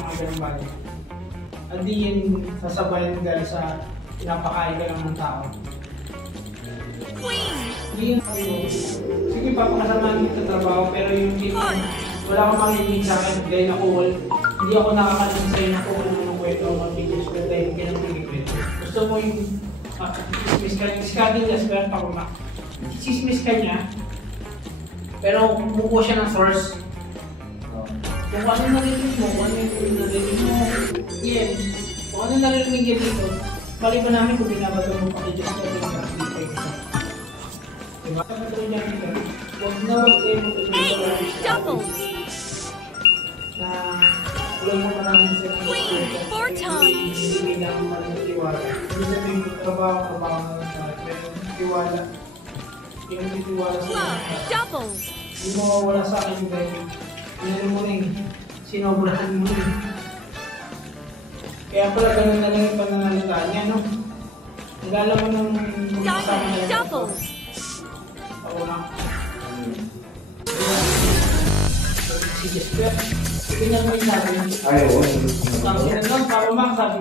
yung mga ganang bagay. At di yun sasabayan dahil sa pinapakain ka lang ng tao. Hindi yun sige, papakasamahan kita trabaho, pero yung wala kang makinig sa akin dahil hindi ako nakakalang sa'yo na kung ano ng kwento o mga videos ko dahil hindi ka naman nagkikwento. Gusto mo yung sismis ka, discarding the spare pa ko sismis ka niya, pero kumukuha siya ng source. Kung ano narinig mo, kung ano yung narinig mo, yan. Kung ano narinig niya dito, mali pa namin kung binabato mo paki-just ka din ka. Diba? Sabi ko niya dito, huwag na huwag kayo mo ito na wala mo maraming sa hindi lang manitiwala. Hindi sabihin ko, trabaho na lang pero tiwala. Yung titiwala sa mga. Hindi mo mawala sa akin dahil hindi mo rin, sinobrahan mo rin. Kaya pala ganun na lang yung pananalitaan niya, no? Nagala mo nung kasama na lang. Ako na. Sige, Square. Tingnan mo yung sabi. Ayaw. Sabi na lang, Papa Mac, sabi